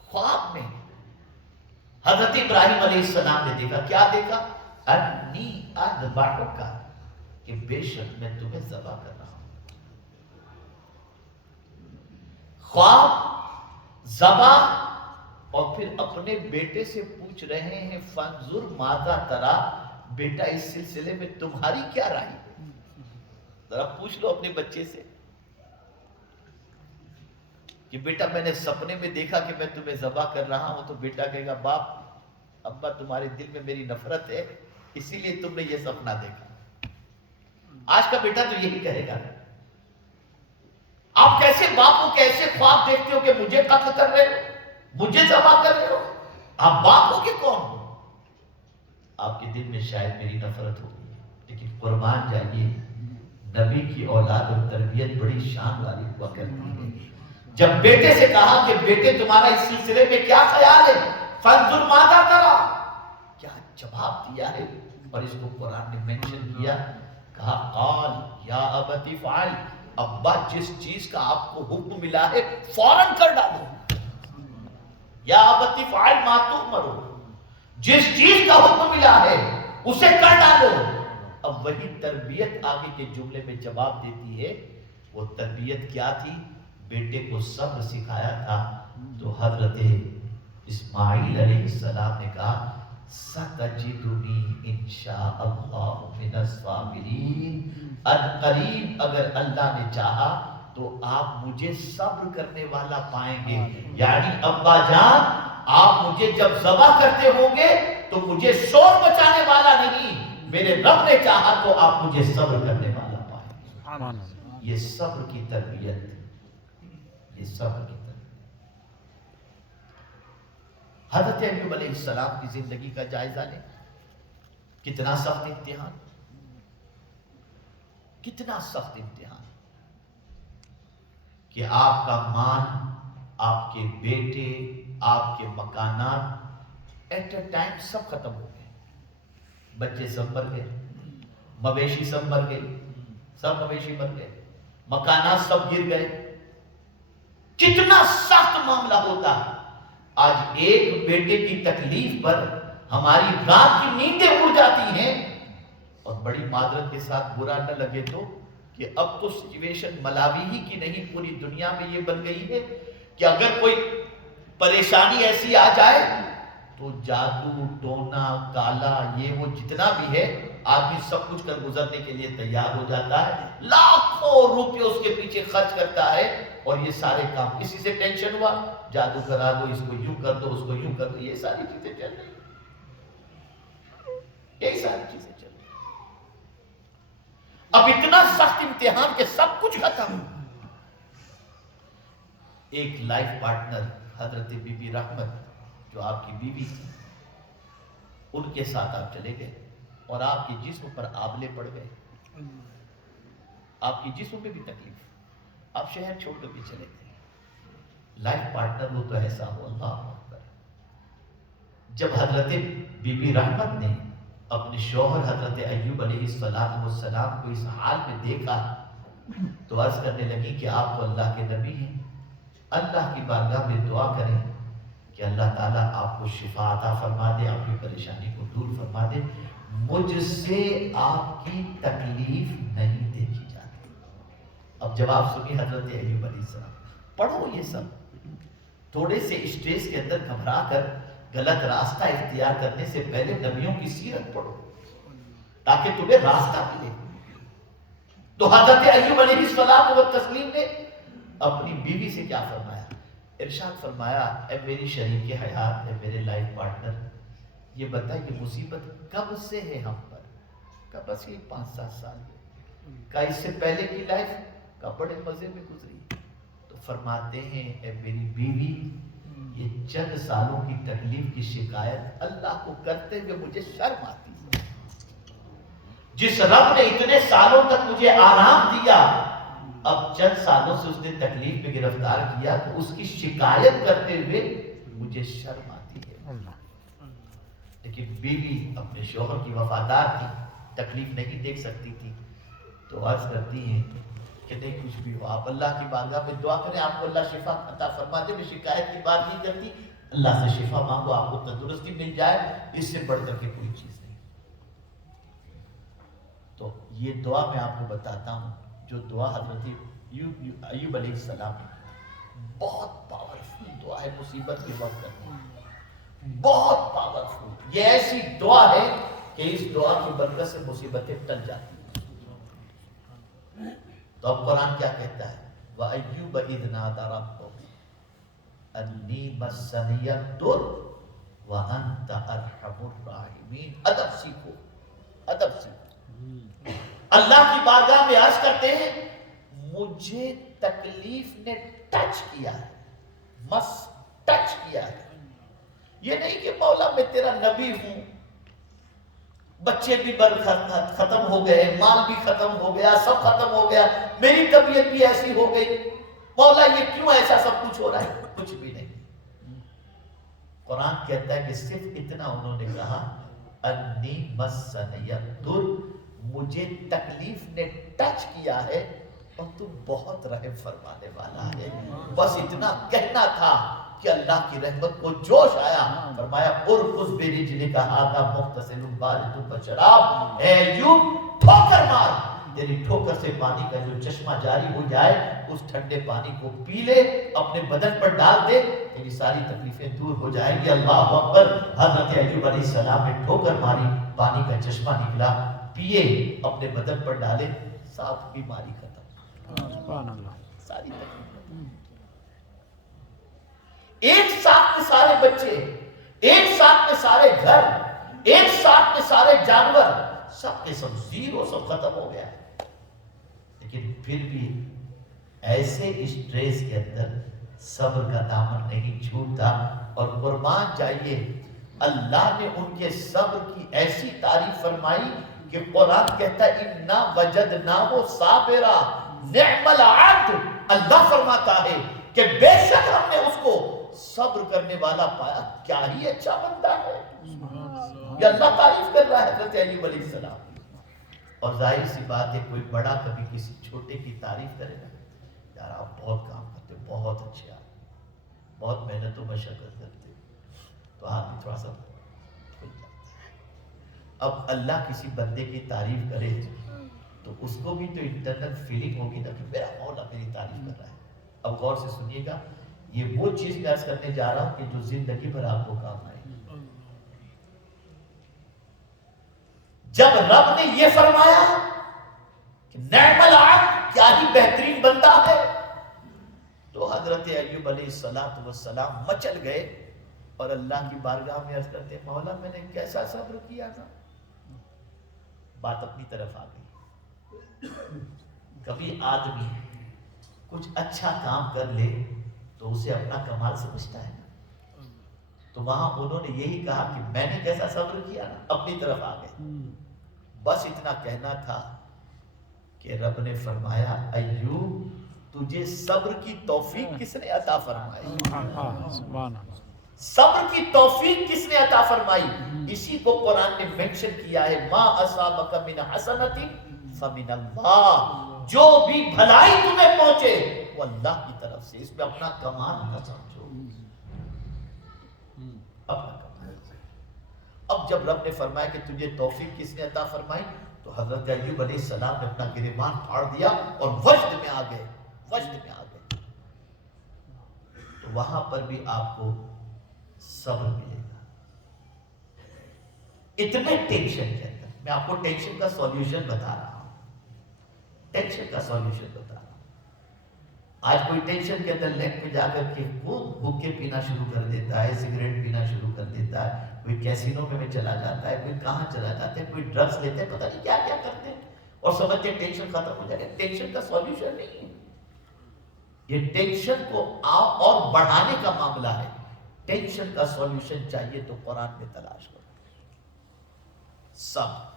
خواب میں حضرت ابراہیم علیہ السلام نے دیکھا. کیا دیکھا؟ انی اذبحک، کہ بے شک میں تمہیں ذبح کر رہا ہوں. خواب، ذبح، اور پھر اپنے بیٹے سے پوچھ رہے ہیں فانظر ماذا تری، بیٹا اس سلسلے میں تمہاری کیا رائے؟ ذرا پوچھ لو اپنے بچے سے کہ بیٹا میں نے سپنے میں دیکھا کہ میں تمہیں ذبح کر رہا ہوں. تو بیٹا کہے گا باپ ابا تمہارے دل میں میری نفرت ہے اسی لیے تم نے یہ سپنا دیکھا. آج کا بیٹا تو یہی کہے گا. آپ کیسے باپ کو کیسے خواب دیکھتے ہو کہ مجھے قتل کر رہے ہو، مجھے ذبح کر رہے ہو؟ آپ باپ ہو کہ کون ہو؟ آپ کے دل میں شاید میری نفرت ہوگی، لیکن قربان جائیے نبی کی اولاد اور تربیت بڑی شان والی ہوا کرتی ہے. جب بیٹے سے کہا کہ بیٹے تمہارا اس سلسلے میں کیا خیال ہے، فانظر ماذا تری، کیا جواب دیا ہے. اور اس کو قرآن نے مینشن کیا، کہا قال یا ابت افعل، ابا جس چیز کا آپ کو حکم ملا ہے فوراً کر ڈالو. یا ابت افعل ما تؤمر، جس چیز کا حکم ملا ہے اسے کر ڈالو. اب وہی تربیت آگے کے جملے میں جواب دیتی ہے. وہ تربیت کیا تھی؟ بیٹے کو صبر سکھایا تھا. تو حضرت اسماعیل علیہ السلام نے کہا ستجدنی انشاءاللہ من الصابرین، عنقریب اگر اللہ نے چاہا تو آپ مجھے صبر کرنے والا پائیں گے. یعنی ابا جان آپ مجھے جب ذبح کرتے ہوں گے تو مجھے شور مچانے والا نہیں، میرے رب نے چاہا تو آپ مجھے صبر کرنے والا پائیں گے. یہ صبر کی تربیت، یہ صبر کی تربیت. حضرت ایوب علیہ السلام کی زندگی کا جائزہ لیں. کتنا سخت امتحان، کتنا سخت امتحان کہ آپ کا مان، آپ کے بیٹے، آپ کے مکانات ایٹ اے ٹائم سب ختم ہو گئے. بچے سب مر گئے، مویشی سب مر گئے، سب مویشی مر گئے، مکانات سب گر گئے. کتنا سخت معاملہ ہوتا ہے. آج ایک بیٹے کی تکلیف پر ہماری رات کی نیندیں اڑ جاتی ہیں. اور بڑی معذرت کے ساتھ برا نہ لگے تو کہ اب تو سچویشن ملاوی ہی کی نہیں، پوری دنیا میں یہ بن گئی ہے کہ اگر کوئی پریشانی ایسی آ جائے تو جادو ٹونا کالا یہ وہ جتنا بھی ہے آدمی سب کچھ کر گزرنے کے لیے تیار ہو جاتا ہے، لاکھوں روپے اس کے پیچھے خرچ کرتا ہے، اور یہ سارے کام کسی سے ٹینشن ہوا جادو کرا دو، اس کو یوں کر دو، اس کو یوں کر دو، یہ ساری چیزیں چل رہی، یہی ساری چیزیں چل رہی۔ اب اتنا سخت امتحان کہ سب کچھ ختم۔ ایک لائف پارٹنر حضرت بی بی رحمت جو آپ کی بیوی تھی، ان کے ساتھ آپ چلے گئے اور آپ کے جسم پر آبلے پڑ گئے، آپ کی جسم میں بھی تکلیف، آپ شہر چھوڑ کر بھی چلے گئے۔ لائف پارٹنر ہو تو ایسا ہو، اللہ اکبر۔ جب حضرت بی بی رحمت نے اپنے شوہر حضرت ایوب علیہ السلام کو اس حال میں دیکھا تو عرض کرنے لگی کہ آپ تو اللہ کے نبی ہیں، اللہ کی بارگاہ میں دعا کریں کہ اللہ تعالیٰ آپ کو شفا عطا فرما دے، آپ کی پریشانی کو دور فرما دے، مجھ سے آپ کی تکلیف نہیں دیکھی جاتی۔ اب جب آپ سنی حضرت ایوب علیہ السلام، پڑھو یہ سب، تھوڑے سے اسٹریس کے اندر گھبرا کر غلط راستہ اختیار کرنے سے پہلے نبیوں کی سیرت پڑھو تاکہ تمہیں راستہ ملے۔ تو حضرت ایوب علیہ السلام نے اپنی بیوی سے کیا فرمایا؟ ارشاد فرمایا، اے میری شریک حیات، اے میرے لائف پارٹنر، یہ بتا یہ مصیبت کب سے ہے ہم پر؟ کا بس یہ 5-7 سال ہے، کا اس سے پہلے کی لائف کا بڑے مزے میں گزری؟ تو فرماتے ہیں، اے میری بیوی، یہ چند سالوں کی تکلیف کی شکایت اللہ کو کرتے ہوئے مجھے شرم آتی ہے۔ جس رب نے اتنے سالوں تک مجھے آرام دیا، اب چند سالوں سے اس نے تکلیف میں گرفتار کیا تو اس کی شکایت کرتے ہوئے مجھے شرم آتی ہے۔ لیکن بیوی اپنے شوہر کی وفادار تھی، تکلیف نہیں دیکھ سکتی تھی، تو عرض کرتی ہیں کہ نہیں کچھ بھی ہو آپ اللہ کی بارگاہ میں دعا کریں، آپ کو اللہ شفا عطا فرما دے، میں شکایت کی بات نہیں کرتی، اللہ سے شفا مانگو، آپ کو تندرستی مل جائے، اس سے بڑھ کر کے کوئی چیز نہیں۔ تو یہ دعا میں آپ کو بتاتا ہوں، جو دعا حضرت ایوب علیہ السلام بہت پاورفل دعا ہے مصیبت کے وقت کرنے، بہت پاورفل، یہ ایسی دعا ہے کہ اس دعا کی برکت سے مصیبتیں ٹل جاتی ہیں۔ تو اب قرآن کیا کہتا ہے؟ وَأَيُّوبَ إِذْ نَادَىٰ رَبَّهُ أَنِّي مَسَّنِيَ الضُّرُّ وَأَنْتَ أَرْحَمُ الرَّاحِمِينَ۔ ادب سیکھو، ادب سیکھو۔ اللہ کی بارگاہ میں عرض کرتے ہیں مجھے تکلیف نے ٹچ کیا ہے، مس ٹچ کیا ہے۔ یہ نہیں کہ مولا میں تیرا نبی ہوں، بچے بھی ختم ہو گئے، مال بھی ختم ہو گیا، سب ختم ہو گیا، میری طبیعت بھی ایسی ہو گئی، مولا یہ کیوں ایسا سب کچھ ہو رہا ہے؟ کچھ بھی نہیں۔ قرآن کہتا ہے کہ صرف اتنا انہوں نے کہا، انی مسنی الضر، مجھے تکلیف نے ٹچ کیا ہے اور تو بہت رحم فرمانے والا ہے۔ بس اتنا کہنا تھا کہ اللہ کی رحمت کو جوش آیا، فرمایا ارکض برجلک ھذا مغتسل بارد وشراب، اے ایوب ٹھوکر مار، تیری ٹھوکر سے پانی کا جو چشمہ جاری ہو جائے اس ٹھنڈے پانی کو پی لے، اپنے بدن پر ڈال دے، تیری ساری تکلیفیں دور ہو جائیں گی۔ اللہ اکبر۔ حضرت ایوب علیہ السلام نے ٹھوکر ماری، پانی کا چشمہ نکلا، پیے، اپنے بدن پر ڈالے، صاف بیماری ختم، سبحان اللہ، ساری تکلیف۔ ایک ساتھ میں سارے بچے، ایک ساتھ میں سارے گھر، ایک ساتھ میں سارے جانور، سب کے سب زیرو، سب ختم ہو گیا۔ لیکن پھر بھی ایسے اسٹریس کے اندر صبر کا دامن نہیں چھوٹتا، اور قربان جائیے اللہ نے ان کے صبر کی ایسی تعریف فرمائی کہ قرآن کہتا ہے اِنَّا وَجَدْنَاهُ صَابِرًا نِعْمَ الْعَبْدُ، اللہ فرماتا ہے کہ بے شک ہم نے اس کو صبر کرنے والا پایا، کیا ہی اچھا بندہ ہے۔ یہ اللہ تعریف کر رہا ہے حضرت ایوب علیہ السلام۔ اور ظاہر سی بات ہے کوئی بڑا کبھی کسی چھوٹے کی تعریف کرے گا، یار آپ بہت کام کرتے، بہت اچھے آپ، بہت محنت و مشقت کرتے، تو آدمی تھوڑا سا کھل جاتا ہے۔ اب اللہ کسی بندے کی تعریف کرے تو اس کو بھی تو انٹرنل فیلنگ ہوگی نا کہ میرا مولا میری تعریف کر رہا ہے۔ اب غور سے سنیے گا، یہ وہ چیز میں عرض کرنے جا رہا ہوں کہ جو زندگی بھر آپ کو کام آئے گی. جب رب نے یہ فرمایا کہ نعم العبد، کیا ہی بہترین بندہ ہے، تو حضرت ایوب علیہ السلام مچل گئے اور اللہ کی بارگاہ میں عرض کرتے مولا میں نے کیسا صبر کیا تھا. بات اپنی طرف آ گئی. کبھی آدمی کچھ اچھا کام کر لے تو اسے اپنا کمال سمجھتا ہے نا. تو وہاں انہوں نے یہی کہا کہ میں نے کیسا صبر کیا نا، اپنی طرف آ گئے. بس اتنا کہنا تھا کہ رب نے فرمایا ایوب تجھے صبر کی توفیق کس نے عطا فرمائی؟ صبر کی توفیق کس نے عطا فرمائی؟ اسی کو قرآن نے منشن کیا ہے ما اصابک من حسنۃ فمن اللہ، جو بھی بھلائی تمہیں پہنچے وہ اللہ کی طرف سے. اس میں اپنا کمال نہ سمجھو، اپنا کمال. اب جب رب نے فرمایا کہ تجھے توفیق کس نے عطا فرمائی، تو حضرت ایوب علیہ السلام نے اپنا گریبان پھاڑ دیا اور وجد میں آ گئے، وجد میں آ گئے. تو وہاں پر بھی آپ کو صبر ملے گا. اتنے ٹینشن کے اندر میں آپ کو ٹینشن کا سولوشن بتا رہا ہوں، ٹینشن کا سولوشن بتا رہا ہوں. آج کوئی ٹینشن کے اندر لیگ پہ جا کر کے وہ بھوکے پینا شروع کر دیتا ہے، سگریٹ پینا شروع کر دیتا ہے، کوئی کیسینو میں چلا جاتا ہے، کوئی کہاں چلا جاتا ہے، کوئی ڈرگس لیتے ہیں، پتہ نہیں کیا کیا کرتے ہیں اور سمجھتے ہیں ٹینشن ختم ہو جائے گا. ٹینشن کا سولوشن نہیں ہے یہ، ٹینشن کو اور بڑھانے کا معاملہ ہے. ٹینشن کا سولوشن چاہیے تو قرآن میں تلاش کرو. صبر.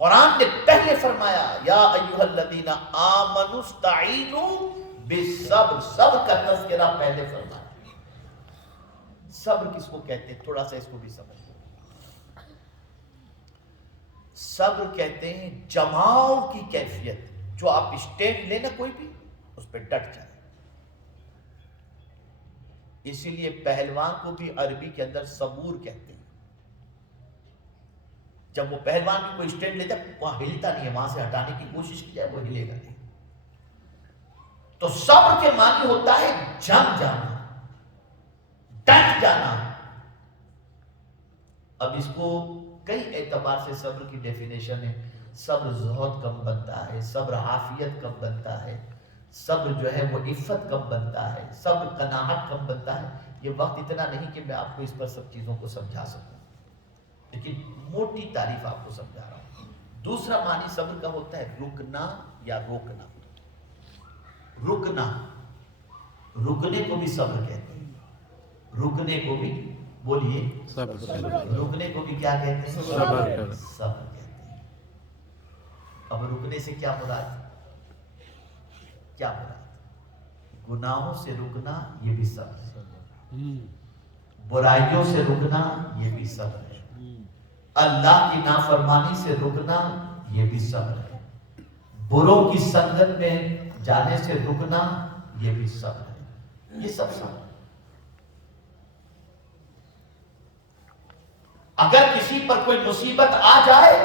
قرآن نے پہلے فرمایا یا ایھا الذین آمنوا استعینوا بالصبر، صبر کا تذکرہ پہلے فرمایا. صبر کس کو کہتے ہیں تھوڑا سا اس کو بھی سمجھ لو. صبر کہتے ہیں جماؤ کی کیفیت. جو آپ اسٹینڈ لینا کوئی بھی اس پہ ڈٹ جائے. اسی لیے پہلوان کو بھی عربی کے اندر صبور کہتے ہیں. جب وہ پہلوان بھی کوئی اسٹینڈ لیتا ہے وہاں ہلتا نہیں ہے، وہاں سے ہٹانے کی کوشش کی جائے وہ ہلے گا نہیں. تو صبر کے معنی ہوتا ہے جم جانا، ڈٹ جانا. اب اس کو کئی اعتبار سے صبر کی ڈیفینیشن ہے. صبر زہد کم بنتا ہے، صبر عافیت کم بنتا ہے، صبر جو ہے وہ عفت کم بنتا ہے، صبر قناعت کم بنتا ہے. یہ وقت اتنا نہیں کہ میں آپ کو اس پر سب چیزوں کو سمجھا سکوں، لیکن موٹی تعریف آپ کو سمجھا رہا ہوں. دوسرا معنی صبر کا ہوتا ہے رکنا یا روکنا. رکنا، رکنے کو بھی صبر کہتے ہیں. رکنے کو بھی بولیے رکنے کو بھی کیا کہتے ہیں؟ صبر کہتے ہیں. اب رکنے سے کیا مراد؟ کیا مراد؟ گناہوں سے رکنا یہ بھی صبر ہے، برائیوں سے رکنا یہ بھی صبر ہے، اللہ کی نافرمانی سے رکنا یہ بھی صبر ہے، بروں کی سنگت میں جانے سے رکنا یہ بھی صبر ہے. یہ سب صبر ہے. اگر کسی پر کوئی مصیبت آ جائے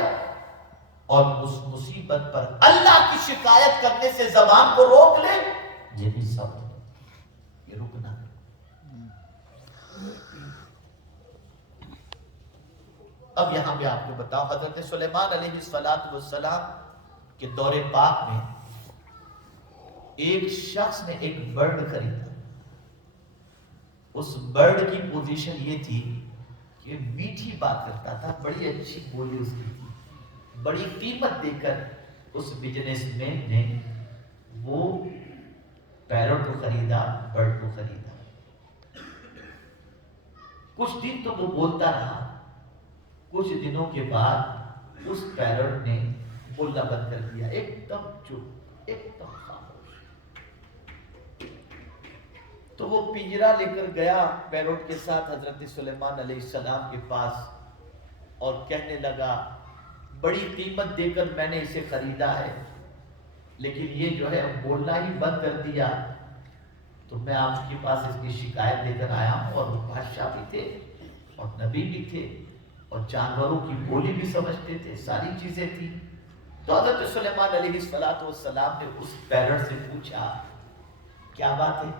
اور اس مصیبت پر اللہ کی شکایت کرنے سے زبان کو روک لے یہ بھی صبر ہے، یہ رکنا ہے. اب یہاں میں آپ کو بتاؤں حضرت سلیمان علیہ السلام کے دور پاک میں ایک شخص نے ایک برڈ خریدا. اس برڈ کی پوزیشن یہ تھی کہ میٹھی بات کرتا تھا، بڑی اچھی بولی اس کی تھی. بڑی قیمت دے کر اس بزنس مین نے وہ پیرٹ کو خریدا، برڈ کو خریدا. کچھ دن تو وہ بولتا رہا. کچھ دنوں کے بعد اس پیرٹ نے بولنا بند کر دیا، ایک دم چپ، ایک دم خاموش. تو وہ پنجرا لے کر گیا پیرٹ کے ساتھ حضرت سلیمان علیہ السلام کے پاس اور کہنے لگا بڑی قیمت دے کر میں نے اسے خریدا ہے لیکن یہ جو ہے بولنا ہی بند کر دیا. تو میں آپ کے پاس اس کی شکایت لے کر آیا ہوں. اور بادشاہ بھی تھے اور نبی بھی تھے اور جانوروں کی بولی بھی سمجھتے تھے، ساری چیزیں تھیں. تو حضرت سلیمان علیہ السلام نے اس پیرٹ سے پوچھا کیا بات ہے،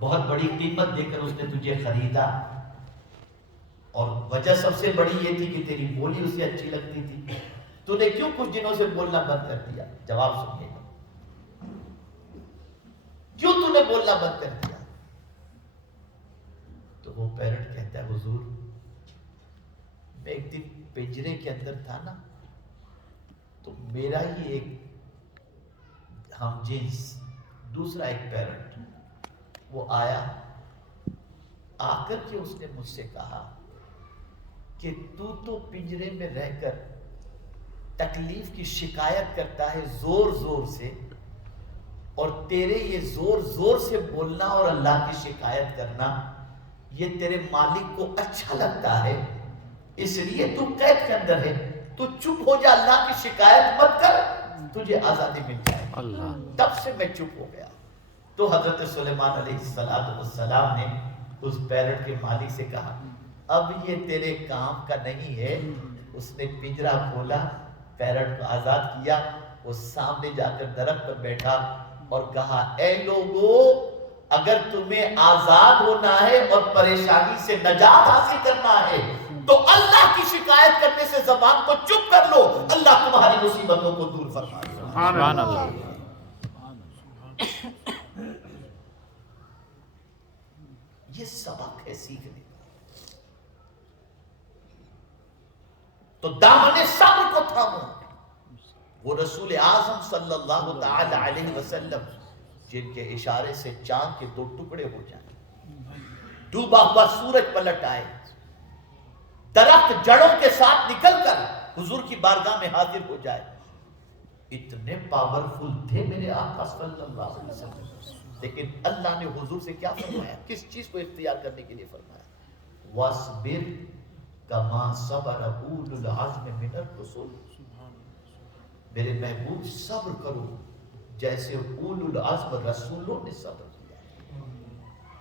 بہت بڑی قیمت دے کر اس نے تجھے خریدا، اور وجہ سب سے بڑی یہ تھی کہ تیری بولی اسے اچھی لگتی تھی، تو نے کیوں کچھ دنوں سے بولنا بند کر دیا؟ جواب سنیے گا، کیوں تو نے بولنا بند کر دیا؟ تو وہ پیرٹ کہتا ہے حضور میں ایک دن پنجرے کے اندر تھا نا، تو میرا ہی ایک ہم جنس دوسرا ایک پیرٹ وہ آیا، آ کر کے اس نے مجھ سے کہا کہ تو پنجرے میں رہ کر تکلیف کی شکایت کرتا ہے زور زور سے، اور تیرے یہ زور زور سے بولنا اور اللہ کی شکایت کرنا یہ تیرے مالک کو اچھا لگتا ہے، اس لیے تو قید کے اندر ہے، تو چپ ہو جا، اللہ کی شکایت مت کر، تجھے آزادی مل جائے گی۔ تب سے میں چپ ہو گیا۔ تو حضرت سلیمان علیہ السلام نے اس پیرٹ کے مالک سے کہا اب یہ تیرے کام کا نہیں ہے۔ اس نے پنجرا کھولا، پیرٹ کو آزاد کیا، وہ سامنے جا کر درخت پر بیٹھا اور کہا اے لوگو، اگر تمہیں آزاد ہونا ہے اور پریشانی سے نجات حاصل کرنا ہے تو اللہ کی شکایت کرنے سے زبان کو چپ کر لو، اللہ تمہاری مصیبتوں کو دور فرمائے گا۔ سبحان اللہ۔ یہ سبق ہے سیکھنے کا۔ تو دامن صبر کو تھامو۔ وہ رسول اعظم صلی اللہ تعالی علیہ وسلم جن کے اشارے سے چاند کے 2 ٹکڑے ہو جائیں، ڈوبا ہوا سورج پلٹ آئے، درخت جڑوں کے ساتھ نکل کر حضور کی بارگاہ میں حاضر ہو جائے، اتنے پاورفل تھے میرے آقا صلی اللہ علیہ وسلم۔ لیکن اللہ نے حضور سے کیا فرمایا؟ کس چیز کو اختیار کرنے کے لیے فرمایا؟ وَاصْبِرْ كَمَا صَبَرَ أُولُو الْعَزْمِ مِنَ الرُّسُلِ۔ میرے محبوب صبر کرو جیسے اولو العزم رسولوں نے صبر کیا۔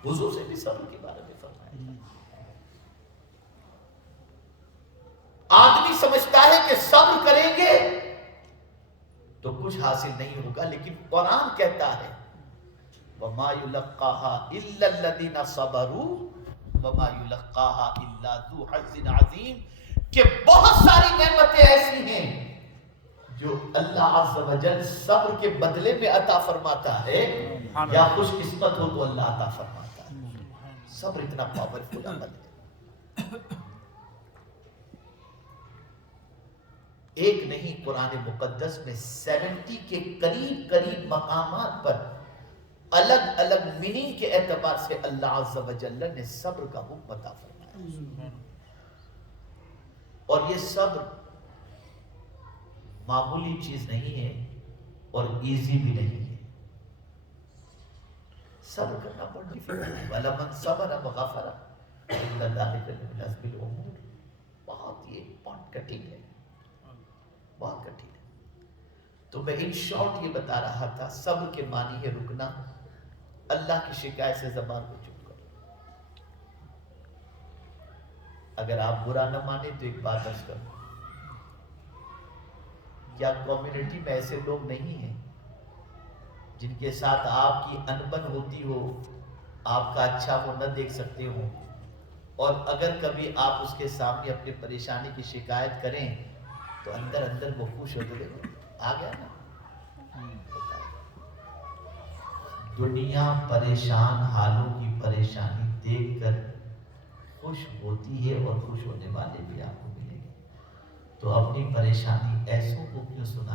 حضور سے بھی صبر کے بارے میں فرمایا۔ آدمی سمجھتا ہے کہ صبر کریں گے تو کچھ حاصل نہیں ہوگا، لیکن قرآن کہتا ہے وَمَا يُلَقَّاهَا إِلَّا الَّذِينَ صَبَرُوا وَمَا يُلَقَّاهَا إِلَّا ذُو حَظٍّ عَظِيمٍ، کہ بہت ساری نعمتیں ایسی ہیں جو اللہ عز و جل صبر کے بدلے میں عطا فرماتا ہے، یا خوش قسمت ہو تو اللہ عطا فرماتا ہے۔ صبر اتنا پاورفل عمل ہے۔ ایک نہیں، قرآن مقدس میں 70 کے قریب مقامات پر الگ الگ میننگ کے اعتبار سے اللہ عز و جل نے صبر کا حکم عطا فرمایا۔ اور یہ صبر معمولی چیز نہیں ہے اور ایزی بھی نہیں ہے۔ صبر کرنا بہت ڈیفیکلٹ ہے۔ وَلَمَنْ صَبَرَ وَغَفَرَ إِنَّ ذَلِكَ لَمِنْ عَزْمِ الْأُمُورِ۔ بہت یہ بہت کٹھن ہے، بہت کٹھن ہے۔ تو میں ان شارٹ یہ بتا رہا تھا، صبر کے معنی ہے رکنا، اللہ کی شکایت سے زبان کو چپ کرو۔ اگر آپ برا نہ مانے تو ایک بات عرض کروں، کیا کمیونٹی میں ایسے لوگ نہیں ہیں جن کے ساتھ آپ کی انبن ہوتی ہو، آپ کا اچھا وہ نہ دیکھ سکتے ہوں، اور اگر کبھی آپ اس کے سامنے اپنی پریشانی کی شکایت کریں تو اندر اندر وہ خوش ہو جائے؟ آ گیا نا؟ دنیا پریشان حالوں کی پریشانی دیکھ کر خوش ہوتی ہے، اور خوش ہونے والے بھی آپ کو ملیں گے۔ تو اپنی پریشانی ایسوں کو کیوں سنا